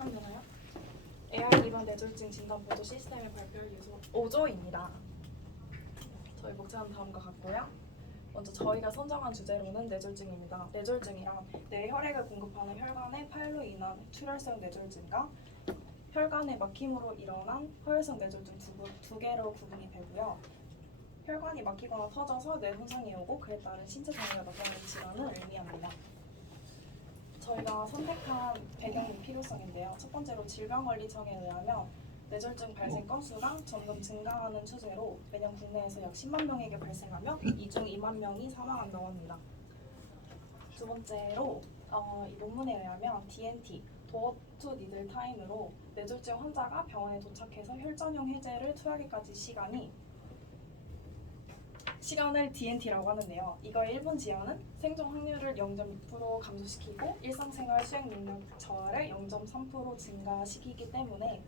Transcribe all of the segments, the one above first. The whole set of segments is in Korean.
하면 되나요? AI 기반 뇌졸중 진단 보조 시스템의 발표를 5조입니다. 저희 목차는 다음과 같고요. 먼저 저희가 선정한 주제로는 뇌졸중입니다. 뇌졸중이란 뇌혈액을 공급하는 혈관의 파열로 인한 출혈성 뇌졸중과 혈관의 막힘으로 일어난 허혈성 뇌졸중 두 개로 구분이 되고요. 혈관이 막히거나 터져서 뇌 손상이 오고 그에 따른 신체 장애가 나타나는 질환을 의미합니다. 저희가 선택한 배경이 필요성인데요. 첫 번째로 질병관리청에 의하면 뇌졸중 발생 건수가 점점 증가하는 추세로 매년 국내에서 약 10만 명에게 발생하며 이 중 2만 명이 사망한다고 합니다. 두 번째로 이 논문에 의하면 DNT, 도어 투 니들 타임으로 뇌졸중 환자가 병원에 도착해서 혈전용 해제를 투하기까지 시간을 DNT라고 하는데요. 이거의 일본 지연은 생존 확률을 0.6% 감소시키고 일상생활 수행 능력 저하를 0.3% 증가시키기 때문에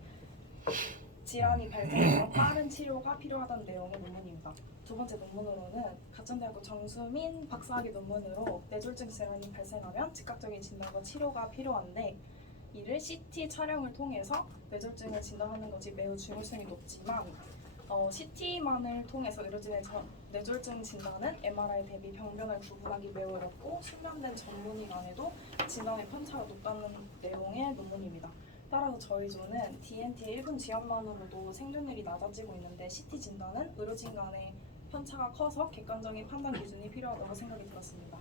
질환이 발생하면 빠른 치료가 필요하다는 내용의 논문입니다. 두 번째 논문으로는 가천대학교 정수민 박사학위 논문으로 뇌졸중 질환이 발생하면 즉각적인 진단과 치료가 필요한데 이를 CT 촬영을 통해서 뇌졸중을 진단하는 것이 매우 중요성이 높지만 CT만을 통해서 이루어지는 뇌졸중 진단은 MRI 대비 병변을 구분하기 매우 어렵고 숙련된 전문의 간에도 진단의 편차가 높다는 내용의 논문입니다. 따라서 저희 조는 DNT의 일본 지원만으로도 생존율이 낮아지고 있는데 CT 진단은 의료진 간의 편차가 커서 객관적인 판단 기준이 필요하다고 생각이 들었습니다.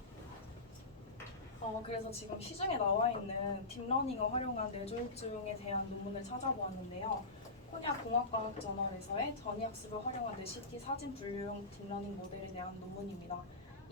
그래서 지금 시중에 나와 있는 딥러닝을 활용한 뇌졸중에 대한 논문을 찾아보았는데요. 코리아 공학과학 저널에서의 전이학습을 활용한 뇌CT 사진 분류용 딥러닝 모델에 대한 논문입니다.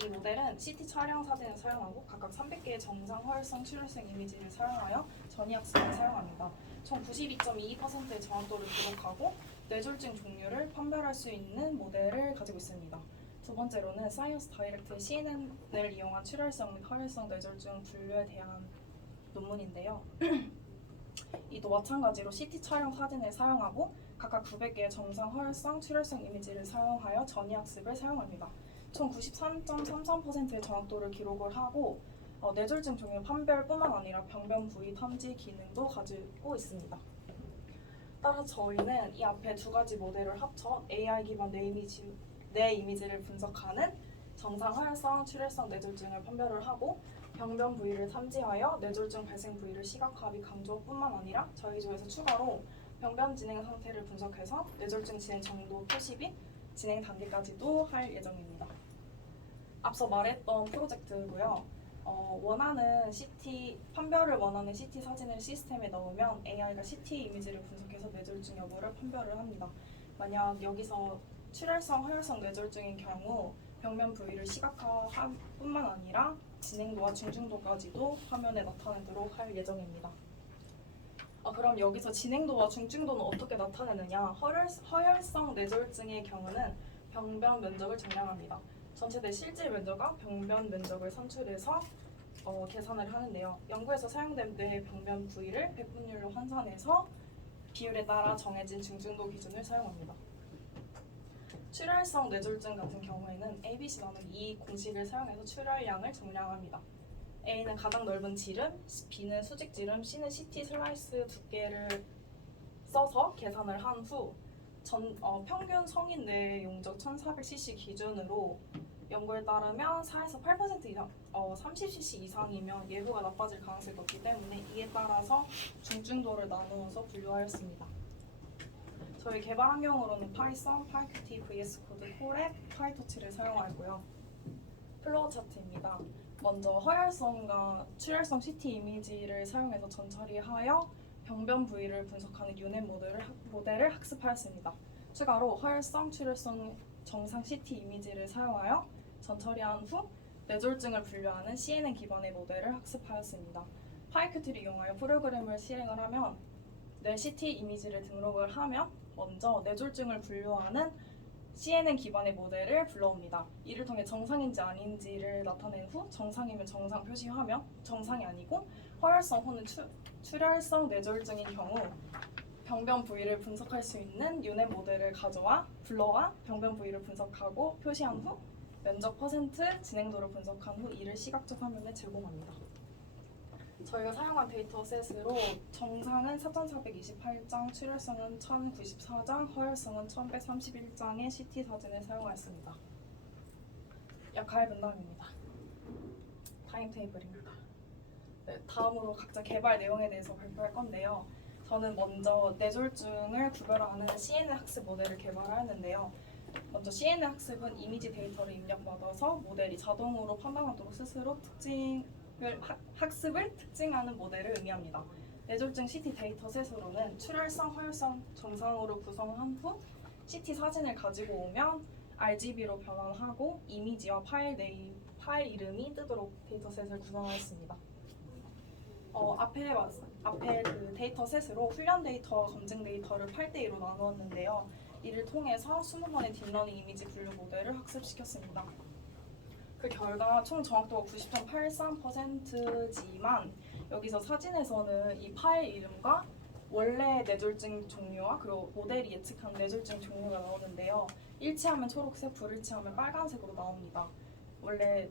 이 모델은 CT 촬영 사진을 사용하고 각각 300개의 정상 허혈성 출혈성 이미지를 사용하여 전이학습을 사용합니다. 총 92.22%의 정확도를 기록하고 뇌졸중 종류를 판별할 수 있는 모델을 가지고 있습니다. 두 번째로는 사이언스 다이렉트의 CNN을 이용한 출혈성 및 허혈성 뇌졸중 분류에 대한 논문인데요. 이도 마찬가지로 CT 촬영 사진을 사용하고 각각 900개의 정상 허혈성 출혈성 이미지를 사용하여 전이학습을 사용합니다. 총 93.33%의 정확도를 기록을 하고 뇌졸중 종류 판별뿐만 아니라 병변 부위 탐지 기능도 가지고 있습니다. 따라서 저희는 이 앞에 두 가지 모델을 합쳐 AI 기반 뇌 이미지를 분석하는 정상 허혈성 출혈성 뇌졸중을 판별을 하고 병변 부위를 탐지하여 뇌졸중 발생 부위를 시각화 및 강조뿐만 아니라 저희 조에서 추가로 병변 진행 상태를 분석해서 뇌졸중 진행 정도 표시 및 진행 단계까지도 할 예정입니다. 앞서 말했던 프로젝트고요. 판별을 원하는 CT 사진을 시스템에 넣으면 AI가 CT 이미지를 분석해서 뇌졸중 여부를 판별을 합니다. 만약 여기서 출혈성, 허혈성 뇌졸중인 경우 병변 부위를 시각화할 뿐만 아니라 진행도와 중증도까지도 화면에 나타내도록 할 예정입니다. 그럼 여기서 진행도와 중증도는 어떻게 나타내느냐? 허혈성 뇌졸중의 경우는 병변 면적을 정량합니다. 전체 뇌 실질 면적과 병변 면적을 산출해서 계산을 하는데요. 연구에서 사용된 뇌 병변 부위를 백분율로 환산해서 비율에 따라 정해진 중증도 기준을 사용합니다. 출혈성 뇌졸중 같은 경우에는 ABC 나누기 2 공식을 사용해서 출혈량을 정량합니다. A는 가장 넓은 지름, B는 수직 지름, C는 CT 슬라이스 두께를 써서 계산을 한 후 평균 성인 뇌 용적 1400cc 기준으로 연구에 따르면 4에서 8% 이상, 30cc 이상이면 예후가 나빠질 가능성이 높기 때문에 이에 따라서 중증도를 나누어서 분류하였습니다. 저희 개발 환경으로는 파이썬, 파이큐티, VS 코드, 콜앱, 파이토치를 사용하고요. 플로우 차트입니다. 먼저 허혈성과 출혈성 CT 이미지를 사용해서 전처리하여 병변 부위를 분석하는 유넷 모델을 학습하였습니다. 추가로 허혈성, 출혈성 정상 CT 이미지를 사용하여 전처리한 후 뇌졸중을 분류하는 CNN 기반의 모델을 학습하였습니다. 파이큐티를 이용하여 프로그램을 실행을 하면 뇌 CT 이미지를 등록을 하면 먼저 뇌졸중을 분류하는 CNN 기반의 모델을 불러옵니다. 이를 통해 정상인지 아닌지를 나타낸 후 정상이면 정상 표시하며 정상이 아니고 허혈성 혹은 출혈성 뇌졸중인 경우 병변 부위를 분석할 수 있는 유넷 모델을 불러와 병변 부위를 분석하고 표시한 후 면적 %, 진행도를 분석한 후 이를 시각적 화면에 제공합니다. 저희가 사용한 데이터셋으로 정상은 4,428장, 출혈성은 1,094장, 허혈성은 1,131장의 CT 사진을 사용하였습니다. 역할 분담입니다. 타임테이블입니다. 네, 다음으로 각자 개발 내용에 대해서 발표할 건데요. 저는 먼저 뇌졸중을 구별하는 CNN 학습 모델을 개발하였는데요. 먼저 CNN 학습은 이미지 데이터를 입력받아서 모델이 자동으로 판단하도록 스스로 학습을 특징하는 모델을 의미합니다. 뇌졸중 CT 데이터셋으로는 출혈성, 허혈성 정상으로 구성한 후 CT 사진을 가지고 오면 RGB로 변환하고 이미지와 파일 이름이 뜨도록 데이터셋을 구성하였습니다. 앞에 그 데이터셋으로 훈련 데이터와 검증 데이터를 8대2로 나누었는데요. 이를 통해서 20번의 딥러닝 이미지 분류 모델을 학습시켰습니다. 그 결과 총 정확도가 90.83%지만 여기서 사진에서는 이 파일 이름과 원래 뇌졸중 종류와 그리고 모델이 예측한 뇌졸중 종류가 나오는데요. 일치하면 초록색, 불일치하면 빨간색으로 나옵니다. 원래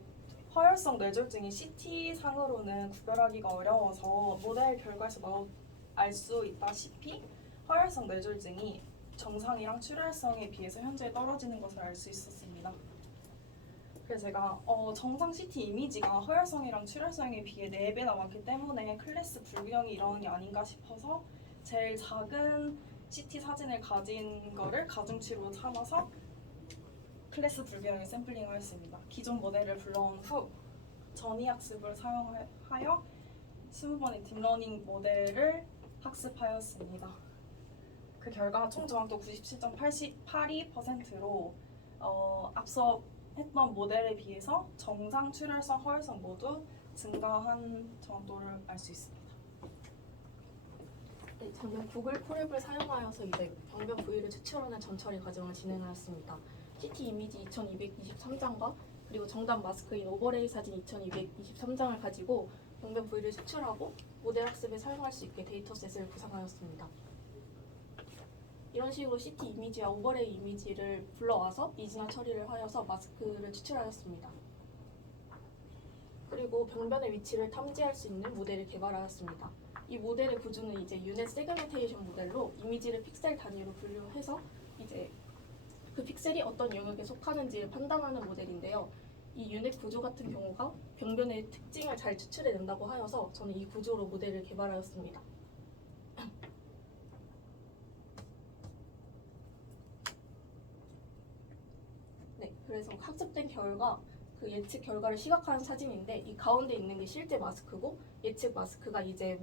허혈성 뇌졸중이 CT상으로는 구별하기가 어려워서 모델 결과에서 알 수 있다시피 허혈성 뇌졸중이 정상이랑 출혈성에 비해서 현저히 떨어지는 것을 알 수 있었습니다. 그래서 제가 정상 CT 이미지가 허혈성이랑 출혈성에 비해 4배나 많기 때문에 클래스 불균형이 이러는 게 아닌가 싶어서 제일 작은 CT 사진을 가진 거를 가중치로 삼아서 클래스 불균형의 샘플링을 했습니다. 기존 모델을 불러온 후 전이학습을 사용하여 20번의 딥러닝 모델을 학습하였습니다. 그 결과 총 정확도 97.82%로 앞서 했던 모델에 비해서 정상, 출혈성, 허혈성 모두 증가한 정확도를 알 수 있습니다. 네, 저는 구글 콜앱을 사용하여서 이제 병변 부위를 추출하는 전처리 과정을 진행하였습니다. CT 이미지 2223장과 그리고 정답 마스크인 오버레이 사진 2223장을 가지고 병변 부위를 추출하고 모델 학습에 사용할 수 있게 데이터셋을 구성하였습니다. 이런 식으로 CT 이미지와 오버레이 이미지를 불러와서 미진화 처리를 하여서 마스크를 추출하였습니다. 그리고 병변의 위치를 탐지할 수 있는 모델을 개발하였습니다. 이 모델의 구조는 이제 유닛 세그멘테이션 모델로 이미지를 픽셀 단위로 분류해서 이제 그 픽셀이 어떤 영역에 속하는지를 판단하는 모델인데요. 이 유닛 구조 같은 경우가 병변의 특징을 잘 추출해낸다고 하여서 저는 이 구조로 모델을 개발하였습니다. 네, 그래서 학습된 결과 그 예측 결과를 시각화한 사진인데 이 가운데 있는 게 실제 마스크고 예측 마스크가 이제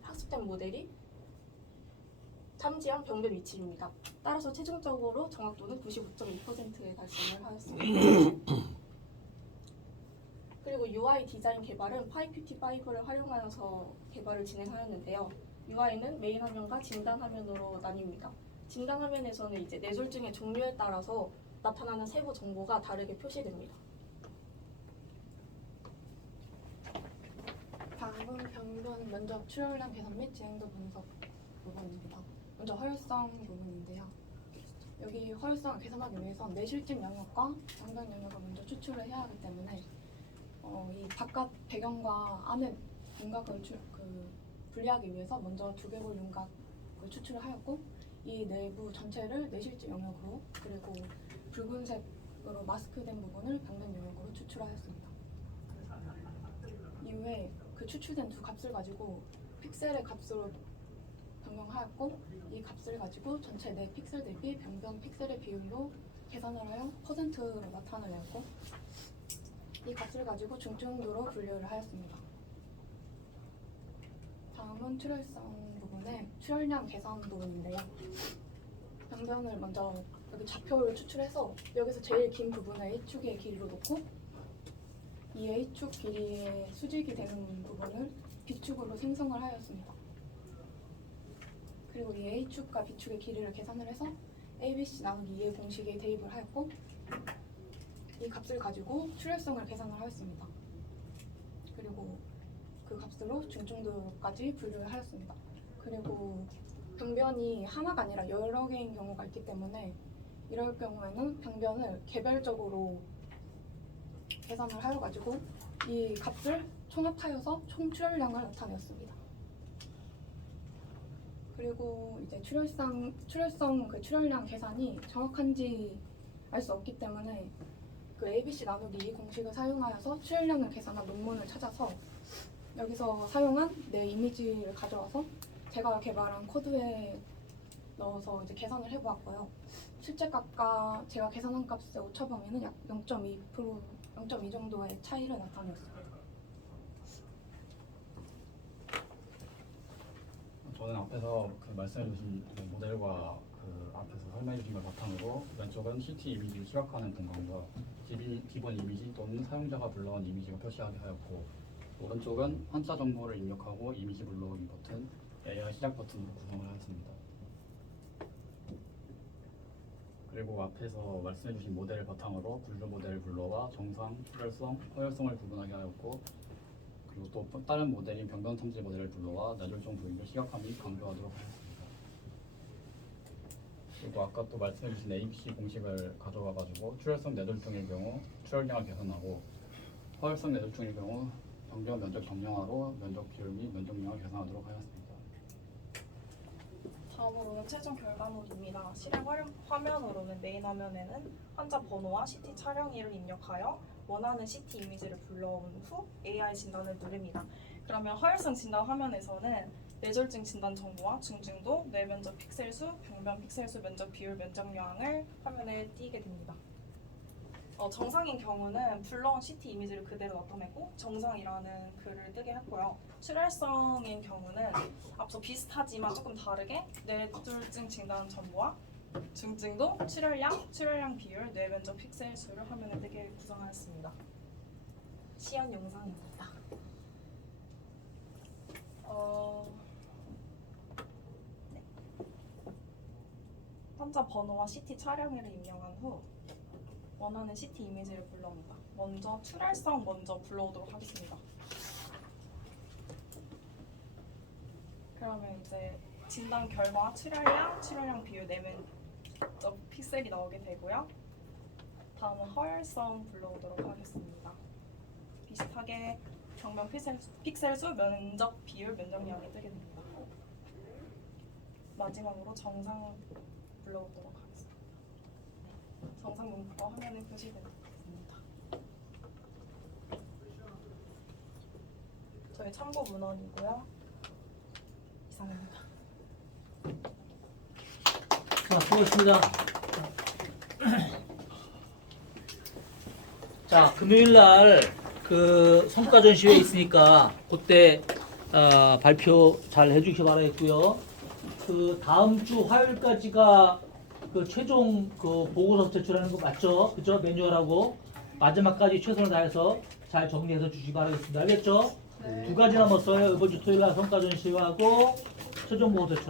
학습된 모델이 탐지한 병변 위치입니다. 따라서 최종적으로 정확도는 99.2%에 달성을 하였습니다. 그리고 UI 디자인 개발은 파이큐티5를 활용하여서 개발을 진행하였는데요. UI는 메인 화면과 진단 화면으로 나뉩니다. 진단 화면에서는 이제 뇌졸중의 종류에 따라서 나타나는 세부 정보가 다르게 표시됩니다. 다음은 병변 면적 출혈량 계산 및 진행도 분석 부분입니다. 먼저 허혈성 부분인데요. 여기 허혈성을 계산하기 위해선 뇌실증 영역과 병변 영역을 먼저 추출을 해야 하기 때문에 이 바깥 배경과 안의 윤곽을 분리하기 위해서 먼저 두개골 윤곽을 추출을 하였고 이 내부 전체를 뇌실증 영역으로 그리고 붉은색으로 마스크된 부분을 병변 영역으로 추출하였습니다. 이후에 그 추출된 두 값을 가지고 픽셀의 값으로 변경하였고 이 값을 가지고 전체 내 픽셀 대비 병변 픽셀의 비율로 계산을 하여 퍼센트로 나타내었고 이 값을 가지고 중증도로 분류를 하였습니다. 다음은 출혈성 부분의 출혈량 계산 부분인데요. 병변을 먼저 여기 좌표를 추출해서 여기서 제일 긴 부분을 A축의 길이로 놓고 이 A축 길이의 수직이 되는 부분을 B축으로 생성을 하였습니다. 그리고 이 A축과 B축의 길이를 계산을 해서 ABC 나누기 2의 공식에 대입을 하였고 이 값을 가지고 출혈성을 계산을 하였습니다. 그리고 그 값으로 중증도까지 분류를 하였습니다. 그리고 병변이 하나가 아니라 여러 개인 경우가 있기 때문에 이럴 경우에는 병변을 개별적으로 계산을 하여가지고 이 값을 총합하여서 총 출혈량을 나타내었습니다. 그리고 이제 출혈성 그 출혈량 계산이 정확한지 알 수 없기 때문에 그 ABC 나누기 2 공식을 사용하여서 출혈량을 계산한 논문을 찾아서 여기서 사용한 내 이미지를 가져와서 제가 개발한 코드에 넣어서 이제 계산을 해보았고요. 실제 값과 제가 계산한 값의 오차 범위는 약 0.2 정도의 차이를 나타냈습니다. 저는 앞에서 그 말씀해주신 그 모델과 그 앞에서 설명해주신 걸 바탕으로 왼쪽은 CT 이미지를 시각화하는 공간과 기본 이미지 또는 사용자가 불러온 이미지를 표시하게 하였고, 오른쪽은 한자 정보를 입력하고 이미지 불러오기 버튼, AI 시작 버튼으로 구성을 하였습니다. 그리고 앞에서 말씀해주신 모델을 바탕으로 분류 모델 불러와 정상, 출혈성, 허혈성을 구분하게 하였고, 그리고 또 다른 모델인 병변 탐지 모델을 불러와 뇌졸중 부위를 시각화 및 강조하도록 하였습니다. 그리고 아까 또 말씀해주신 ABC 공식을 가져와가지고 출혈성 뇌졸중일 경우 출혈량을 계산하고, 허혈성 뇌졸중일 경우 병변 면적 정량화로 면적 비율 및 면적량을 계산하도록 하였습니다. 다음으로는 최종 결과물입니다. 실행 화면으로는 메인 화면에는 환자 번호와 CT 촬영일을 입력하여 원하는 CT 이미지를 불러온 후 AI 진단을 누릅니다. 그러면 허혈성 진단 화면에서는 뇌졸중 진단 정보와 중증도, 뇌면적 픽셀 수, 병변 픽셀 수, 면적 비율, 면적량을 화면에 띄게 됩니다. 정상인 경우는 불러온 CT 이미지를 그대로 나타내고 정상이라는 글을 뜨게 했고요. 출혈성인 경우는 앞서 비슷하지만 조금 다르게 뇌졸중 진단 정보와 중증도, 출혈량 비율, 뇌면적 픽셀 수를 화면에 뜨게 구성하였습니다. 시연 영상입니다. 네. 환자 번호와 CT 촬영일을 입력한 후 원하는 CT 이미지를 불러옵니다. 먼저 출혈성 먼저 불러오도록 하겠습니다. 그러면 이제 진단 결과 출혈량 비율, 뇌면적 픽셀이 나오게 되고요. 다음은 허혈성 불러오도록 하겠습니다. 비슷하게 병변 픽셀 수, 면적 비율, 면적량이 뜨게 됩니다. 마지막으로 정상 불러오도록 하겠습니다. 정상 문구가 화면에 표시됩니다. 저희 참고 문헌이고요. 이상입니다. 자, 수고했습니다. 자, 금요일 날 그 성과 전시회 있으니까 그때 발표 잘 해주시기 바라겠고요. 그 다음 주 화요일까지가 그 최종 그 보고서 제출하는 거 맞죠? 그죠? 매뉴얼하고 마지막까지 최선을 다해서 잘 정리해서 주시기 바라겠습니다. 알겠죠? 네. 두 가지 남았어요. 이번 주 토요일 날 성과 전시회하고 최종 보고서 제출.